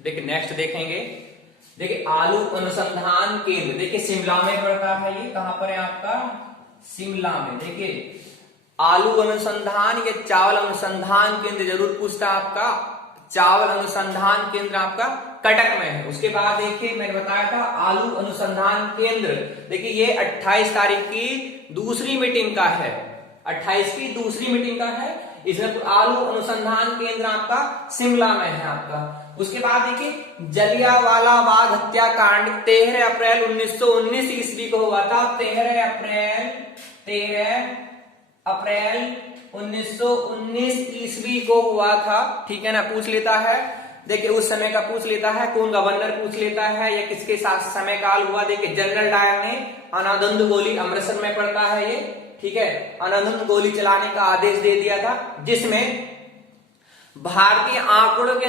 देखिए नेक्स्ट देखेंगे। देखिए आलू अनुसंधान केंद्र, देखिए शिमला में पड़ता है, ये कहां पर है आपका, शिमला में। देखिए आलू अनुसंधान या चावल अनुसंधान केंद्र जरूर पूछता है आपका, चावल अनुसंधान केंद्र आपका कटक में है। उसके बाद देखिए मैंने बताया था आलू अनुसंधान केंद्र, देखिए ये 28 तारीख की दूसरी मीटिंग का है, 28 की दूसरी मीटिंग का है। इसमें आलू अनुसंधान केंद्र आपका शिमला में है आपका। उसके बाद देखिए जलियांवाला बाग हत्याकांड 13 अप्रैल 1919 ईस्वी को हुआ था। 13 अप्रैल 1919 ईस्वी को हुआ था, ठीक है ना, पूछ लेता है। देखिए उस समय का पूछ लेता है, कौन गवर्नर पूछ लेता है, या किसके साथ समय काल हुआ। देखिए जनरल डायर ने अंधाधुंध गोली, अमृतसर में पड़ता है ये, ठीक है, अंधाधुंध गोली चलाने का आदेश दे दिया था, जिसमें भारतीय आंकड़ों के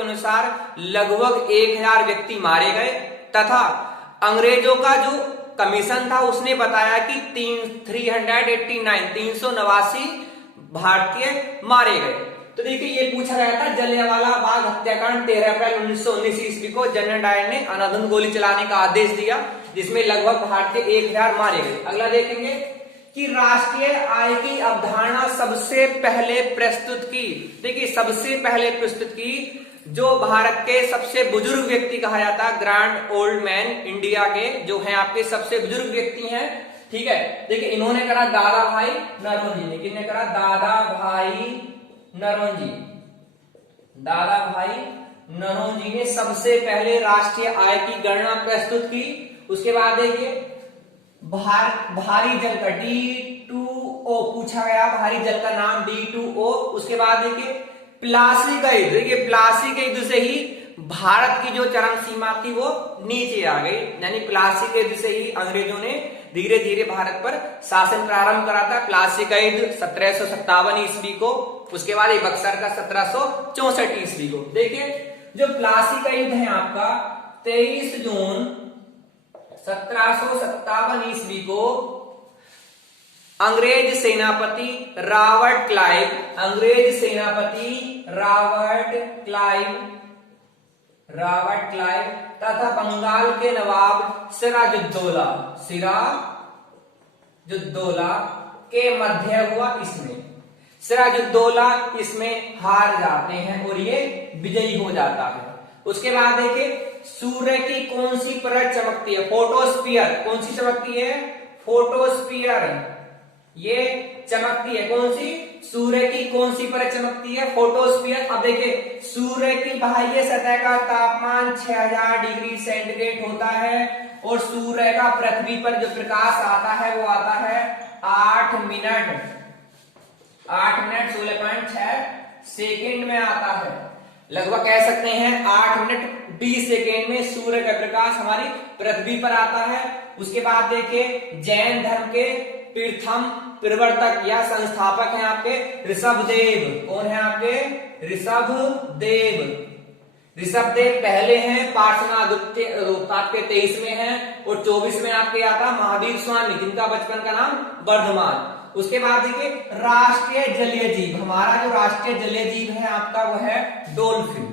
अनुसार लगभग 1000 व्यक्ति मारे गए, तथा अंग्रेजों का जो कमीशन था उसने बताया कि 389 भारतीय मारे गए। तो देखिए ये पूछा गया था जलियांवाला बाग हत्याकांड 13 अप्रैल 1919 ईस्वी को जनरल डायर ने अंधाधुंध गोली चलाने का आदेश दिया, जिसमें लगभग भारतीय 1000 मारे गए। अगला देखेंगे कि राष्ट्रीय आय की अवधारणा सबसे पहले प्रस्तुत की। देखिए सबसे पहले प्रस्तुत की जो भारत के सबसे बुजुर्ग व्यक्ति कहा जाता है, ग्रैंड ओल्ड मैन इंडिया के जो हैं आपके सबसे बुजुर्ग व्यक्ति हैं, ठीक है। देखिए इन्होंने करा दादा भाई नौरोजी ने, किसने करा, दादा भाई नौरोजी ने सबसे पहले राष्ट्रीय आय की गणना प्रस्तुत की। उसके बाद देखिए भारी जल का D2O पूछा गया, भारी जल का नाम D2O। उसके बाद देखिए प्लासी का युद्ध, देखिए प्लासी के युद्ध से ही भारत की जो चरम सीमा थी वो नीचे आ गई, यानी प्लासी के युद्ध से ही अंग्रेजों ने धीरे धीरे भारत पर शासन प्रारंभ करा था। प्लासी का युद्ध 1757 ईस्वी को, उसके बाद बक्सर का 1764 ईस्वी को। देखिए जो प्लासी का युद्ध है आपका 23 जून 1757 ईस्वी को अंग्रेज सेनापति रॉबर्ट क्लाइव तथा बंगाल के नवाब सिराजुद्दौला के मध्य हुआ। इसमें सिराजुद्दौला इसमें हार जाते हैं और ये विजयी हो जाता है। उसके बाद देखिए सूर्य की कौन सी परत चमकती है, फोटोस्फीयर, कौन सी चमकती है, फोटोस्फीयर, ये चमकती है, कौन सी, सूर्य की कौन सी परत चमकती है, फोटोस्फीयर। अब देखिए सूर्य की बाह्य सतह का तापमान 6000 डिग्री सेंटीग्रेड होता है और सूर्य का पृथ्वी पर जो प्रकाश आता है वो आता है 8 मिनट 16.6 सेकेंड में आता है। लगभग कह सकते हैं 8 मिनट 20 सेकेंड में सूर्य का प्रकाश हमारी पृथ्वी पर आता है। उसके बाद देखिए जैन धर्म के प्रथम प्रवर्तक या संस्थापक हैं आपके ऋषभदेव। कौन है आपके, ऋषभदेव पहले हैं, पार्श्वनाथ आपके 23 में है और 24 में आपके आता महावीर स्वामी, जिनका बचपन का नाम वर्धमान। उसके बाद देखिए राष्ट्रीय जलीय जीव, हमारा जो राष्ट्रीय जलीय जीव है आपका वो है डॉल्फिन।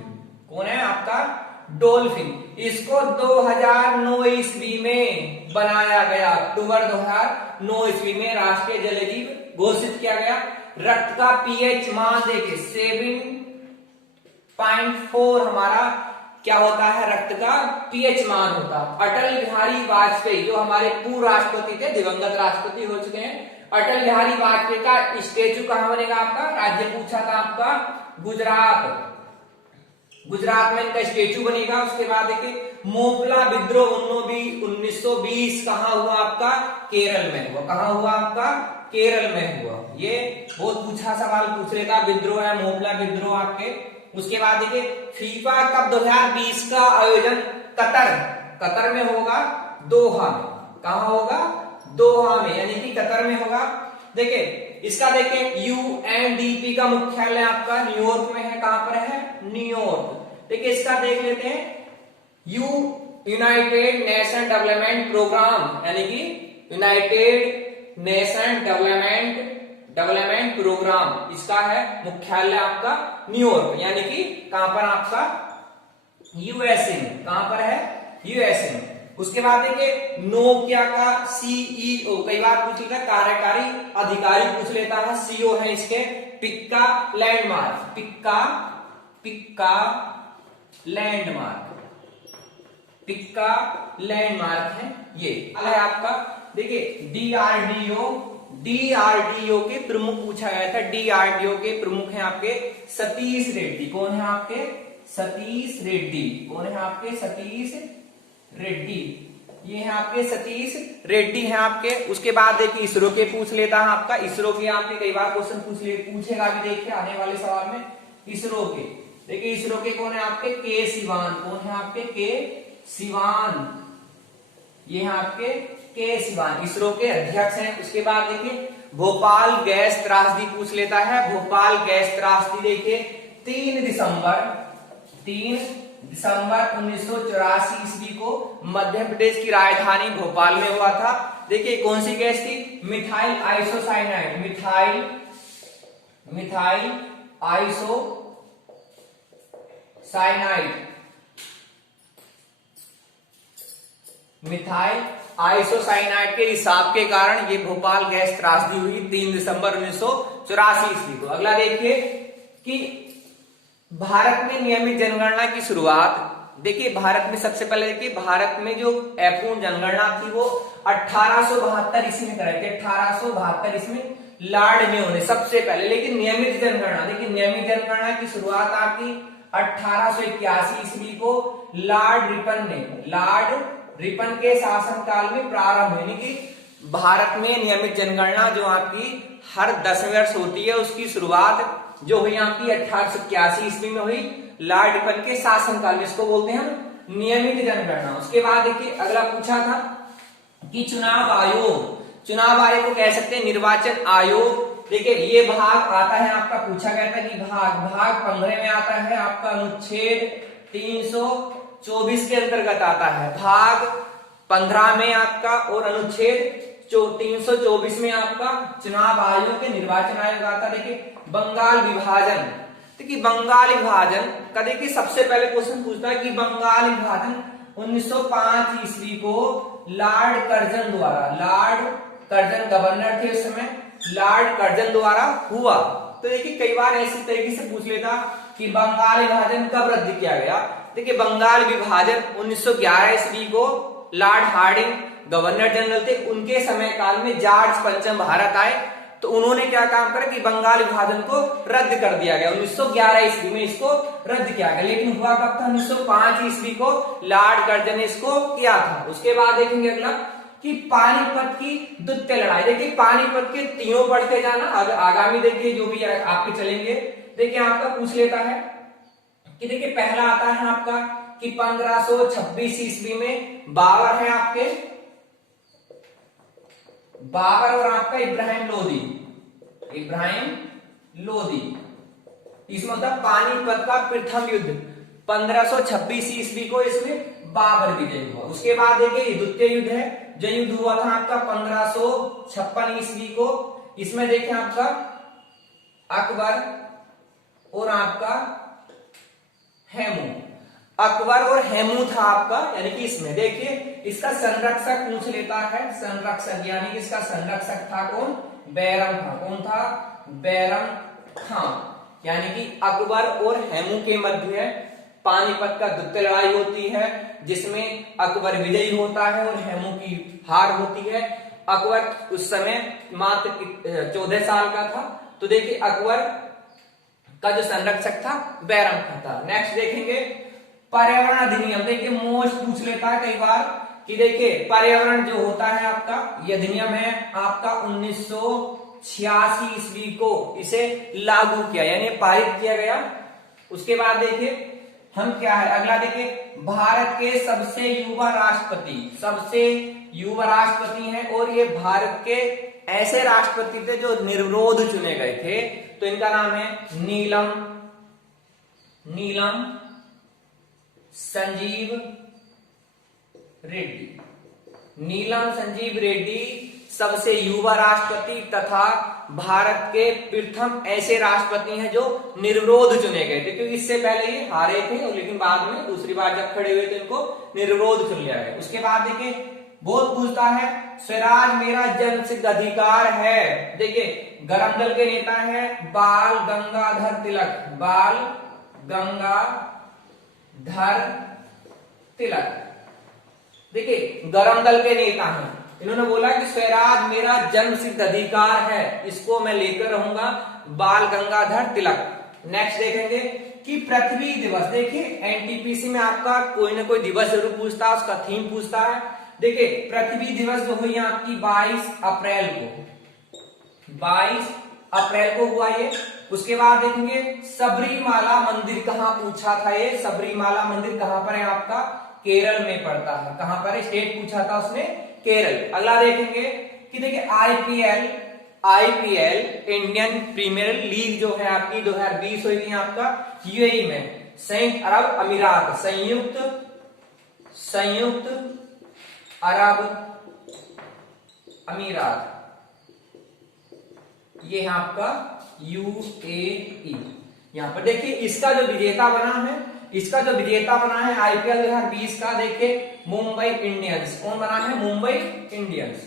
कौन है आपका, डॉल्फिन। इसको 2009 ईस्वी में बनाया गया, अक्टूबर 2009 ईस्वी में राष्ट्रीय जलीय जीव घोषित किया गया। रक्त का पीएच मान देखिए 7.4 हमारा क्या होता है, रक्त का पीएच मान होता। अटल बिहारी वाजपेयी जो हमारे पूर्व राष्ट्रपति थे, दिवंगत राष्ट्रपति हो चुके हैं, अटल बिहारी वाजपेयी का स्टेचू कहां बनेगा आपका, राज्य पूछा था आपका गुजरात में इनका स्टेचू बनेगा। उसके बाद देखिए मोपला विद्रोह 1920 कहां हुआ आपका, केरल में हुआ। कहां हुआ आपका, केरल में हुआ। ये बहुत पूछा सवाल पूछ लेता, विद्रोह है मोपला विद्रोह आपके। उसके बाद देखिए फीफा कप 2020 का आयोजन कतर में होगा, दोहा में। कहां होगा, दोहा में, यानी कि कतर में होगा। देखिए इसका देखिए यूएनडीपी का मुख्यालय आपका न्यूयॉर्क में है। कहां पर है, न्यूयॉर्क। देखिए इसका देख लेते हैं, यूनाइटेड नेशन डेवलपमेंट प्रोग्राम, यानी कि यूनाइटेड नेशन डेवलपमेंट प्रोग्राम, इसका है मुख्यालय आपका न्यूयॉर्क, यानी कि कहां पर आपका यूएसए में, कहां पर है यूएसए में। उसके बाद देखिए नोकिया का सीईओ, कई बार पूछ लेता है, कार्यकारी अधिकारी पूछ लेता है, सीईओ है इसके पिक्का लैंडमार्क, पिक्का लैंडमार्क है ये है आपका। देखिए डीआरडीओ के प्रमुख पूछा गया था, डीआरडीओ के प्रमुख हैं आपके सतीश रेड्डी। कौन है आपके सतीश रेड्डी, कौन है आपके सतीश रेड्डी, ये है आपके सतीश रेड्डी हैं आपके। उसके बाद देखिए इसरो के पूछ लेता है आपका, इसरो के आपके कई बार क्वेश्चन पूछेगा भी, देखिए आने वाले सवाल में इसरो के। देखिए इसरो के कौन है आपके के सिवान, कौन है आपके के सिवान, ये है आपके के सिवान, इसरो के अध्यक्ष हैं। उसके बाद देखिए भोपाल गैस त्रासदी पूछ लेता है, भोपाल गैस त्रासदी देखिए 3 दिसंबर 1984 ईस्वी को मध्य प्रदेश की राजधानी भोपाल में हुआ था। देखिए कौन सी गैस थी, मिथाइल आइसोसाइनाइड, मिथाइल आइसोसाइनाइड के रिसाव के कारण ये भोपाल गैस त्रासदी हुई 3 दिसंबर 1984 ईस्वी को। अगला देखिए कि भारत में नियमित जनगणना की शुरुआत, देखिए भारत में सबसे पहले देखिए भारत में जो अपूर्ण जनगणना थी वो 1872 ईस्वी में कराई थी, 1872 ईस्वी लॉर्ड मेयो ने सबसे पहले। लेकिन नियमित जनगणना, देखिए नियमित जनगणना की शुरुआत आपकी 1881 ईस्वी को लॉर्ड रिपन के शासनकाल में प्रारंभ हुई। कि भारत में नियमित जनगणना जो आपकी हर 10 वर्ष होती है, उसकी शुरुआत जो हुई आपकी 1881 ईस्वी में हुई लॉर्ड रिपन के शासनकाल में, इसको बोलते हैं हम नियमित जनगणना। उसके बाद देखिए अगला पूछा था कि चुनाव आयोग को कह सकते हैं निर्वाचन आयोग। देखिए ये भाग आता है आपका, पूछा गया था कि भाग 15 में आता है आपका, अनुच्छेद 324 के अंतर्गत आता है, भाग 15 में आपका, और अनुच्छेद 324 में आपका चुनाव आयोग के निर्वाचन आयोग आता। देखिए बंगाल विभाजन, देखिए बंगाल विभाजन का देखिए सबसे पहले क्वेश्चन पूछता है कि बंगाल विभाजन 1905 ईस्वी को लॉर्ड कर्जन गवर्नर थे उस समय, लॉर्ड कर्जन द्वारा हुआ। तो देखिए कई बार ऐसी तरीके से पूछ लेता कि बंगाल विभाजन कब रद्द किया गया। देखिए बंगाल विभाजन 1911 ईस्वी को लॉर्ड हार्डिंग गवर्नर जनरल थे, उनके समय काल में जॉर्ज पंचम भारत आए, तो उन्होंने क्या काम करा कि बंगाल विभाजन को रद्द कर दिया गया, 1911 ईस्वी में इसको रद्द किया गया। लेकिन हुआ कब था, 1905 ईस्वी को लॉर्ड कर्जन ने इसको किया था। उसके बाद देखेंगे अगला कि पानीपत की द्वितीय लड़ाई। देखिए पानीपत के तीनों पढ़ते जाना, आगामी देखिए जो भी आपके चलेंगे। देखिए आपका पूछ लेता है कि देखिए पहला आता है आपका कि 1526 ईस्वी में बाबर है आपके, बाबर और आपका इब्राहिम लोदी, इसमें होता पानीपत का प्रथम युद्ध 1526 ईस्वी को इसमें बाबर विजय हुआ। उसके बाद देखिए द्वितीय युद्ध है, जो युद्ध हुआ था आपका 1556 ईस्वी को, इसमें देखिए आपका अकबर और आपका हेमू, अकबर और हेमू था आपका, यानी कि इसमें देखिए इसका संरक्षक पूछ लेता है, संरक्षक यानी कि इसका संरक्षक था कौन, बैरम था। कौन था, बैरम खान। यानी कि अकबर और हेमू के मध्य पानीपत का द्वितीय लड़ाई होती है, जिसमें अकबर विजयी होता है और हेमू की हार होती है। अकबर उस समय मात्र 14 साल का था। तो देखिए अकबर का जो संरक्षक था बैरम खान था। नेक्स्ट देखेंगे पर्यावरण अधिनियम। देखिए मोस्ट पूछ लेता है कई बार कि देखिए पर्यावरण जो होता है आपका, ये अधिनियम है आपका 1986 ईस्वी को इसे लागू किया, यानी पारित किया गया। उसके बाद देखिए हम क्या है अगला, देखिए भारत के सबसे युवा राष्ट्रपति हैं, और ये भारत के ऐसे राष्ट्रपति थे जो निर्विरोध चुने गए थे। तो इनका नाम है नीलम संजीव रेड्डी। नीलम संजीव रेड्डी सबसे युवा राष्ट्रपति तथा भारत के प्रथम ऐसे राष्ट्रपति हैं जो निर्विरोध चुने गए थे, क्योंकि इससे पहले ये हारे थे और लेकिन बाद में दूसरी बार जब खड़े हुए थे इनको निर्विरोध चुन लिया गया। उसके बाद देखिए बहुत पूछता है स्वराज मेरा जन्मसिद्ध अधिकार है। देखिए गरम दल के नेता है बाल गंगाधर तिलक, बाल गंगाधर तिलक। देखिए गरम दल के नेता हैं, इन्होंने बोला कि स्वराज मेरा जन्मसिद्ध अधिकार है, इसको मैं लेकर रहूंगा, बाल गंगाधर तिलक। नेक्स्ट देखेंगे कि पृथ्वी दिवस। देखिए एनटीपीसी में आपका कोई ना कोई दिवस जरूर पूछता है, उसका थीम पूछता है। देखिए पृथ्वी दिवस जो हुई आपकी 22 अप्रैल को, 22 अप्रैल को हुआ ये। उसके बाद देखेंगे सबरीमाला मंदिर कहां पूछा था ये, सबरीमाला मंदिर कहां पर है आपका, केरल में पड़ता है। कहां पर स्टेट पूछा था उसने, केरल। अगला देखेंगे कि देखिए आईपीएल इंडियन प्रीमियर लीग जो है आपकी 2020 हुई थी आपका यूएई में, संयुक्त अरब अमीरात, संयुक्त अरब अमीरात, ये है आपका यूएई। यहां पर देखिए इसका जो विजेता बना है आईपीएल 2020 का, देखिए मुंबई इंडियंस। कौन बना है, मुंबई इंडियंस।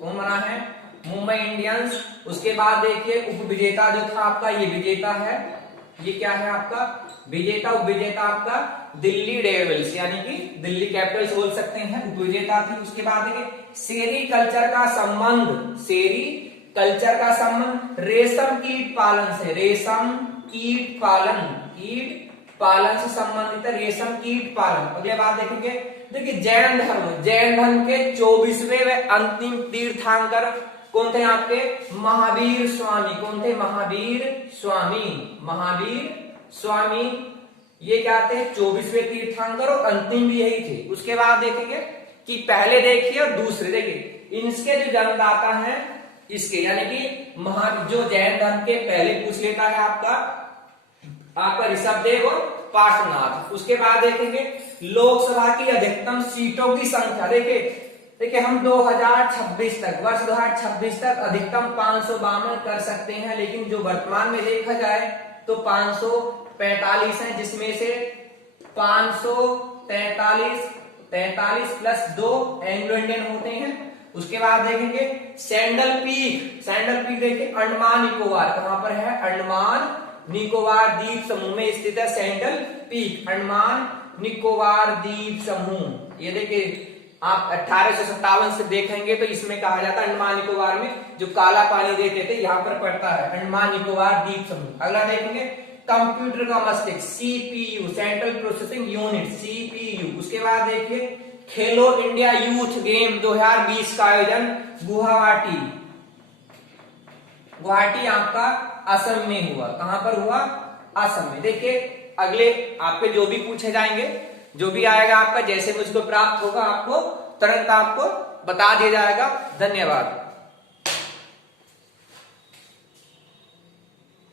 कौन बना है, मुंबई इंडियंस। उसके बाद देखिए उप विजेता जो था आपका, ये विजेता है, ये क्या है आपका विजेता, उप विजेता आपका दिल्ली डेयरडेविल्स यानी कि दिल्ली कैपिटल्स बोल सकते हैं, उप विजेता थी। उसके बाद देखिए सेरीकल्चर का संबंध रेशम कीट पालन से, रेशम कीट पालन से संबंधित है, रेशम कीट पालन। अगले बात देखेंगे, देखिए जैन धर्म के 24वें व अंतिम तीर्थंकर कौन थे आपके, महावीर स्वामी। कौन थे, महावीर स्वामी। ये क्या थे, 24वें तीर्थंकर और अंतिम भी यही थे। उसके बाद देखेंगे कि पहले देखिए और दूसरे देखिए, इनके जो जन्मदाता हैं इसके, यानी कि जो जैन धर्म के पहले पूछ लेता है आपका ऋषभदेव और पार्श्वनाथ। उसके बाद देखेंगे लोकसभा की अधिकतम सीटों की संख्या। देखिए हम 2026 तक, वर्ष 2026 तक अधिकतम 552 कर सकते हैं, लेकिन जो वर्तमान में देखा जाए तो 545 है, जिसमें से 543 प्लस 2 एंग्लो इंडियन होते हैं। उसके बाद देखेंगे सैंडल पीक देखिए अंडमान निकोबार, कहां पर है, अंडमान निकोबार द्वीप समूह में स्थित है सैंडल पीक, अंडमान निकोबार द्वीप समूह। ये देखिए आप 1857 से देखेंगे तो इसमें कहा जाता है अंडमान निकोबार में जो काला पानी देते थे यहां पर पड़ता है अंडमान निकोबार द्वीप समूह। अगला देखेंगे कंप्यूटर का मस्तिष्क, CPU, central processing unit, CPU. उसके बाद देखिए खेलो इंडिया यूथ गेम 2020 का आयोजन गुवाहाटी आपका असम में हुआ। कहां पर हुआ, असम में। देखिए अगले आपके जो भी पूछे जाएंगे, जो भी आएगा आपका, जैसे मुझको प्राप्त होगा आपको तुरंत आपको बता दिया जाएगा। धन्यवाद।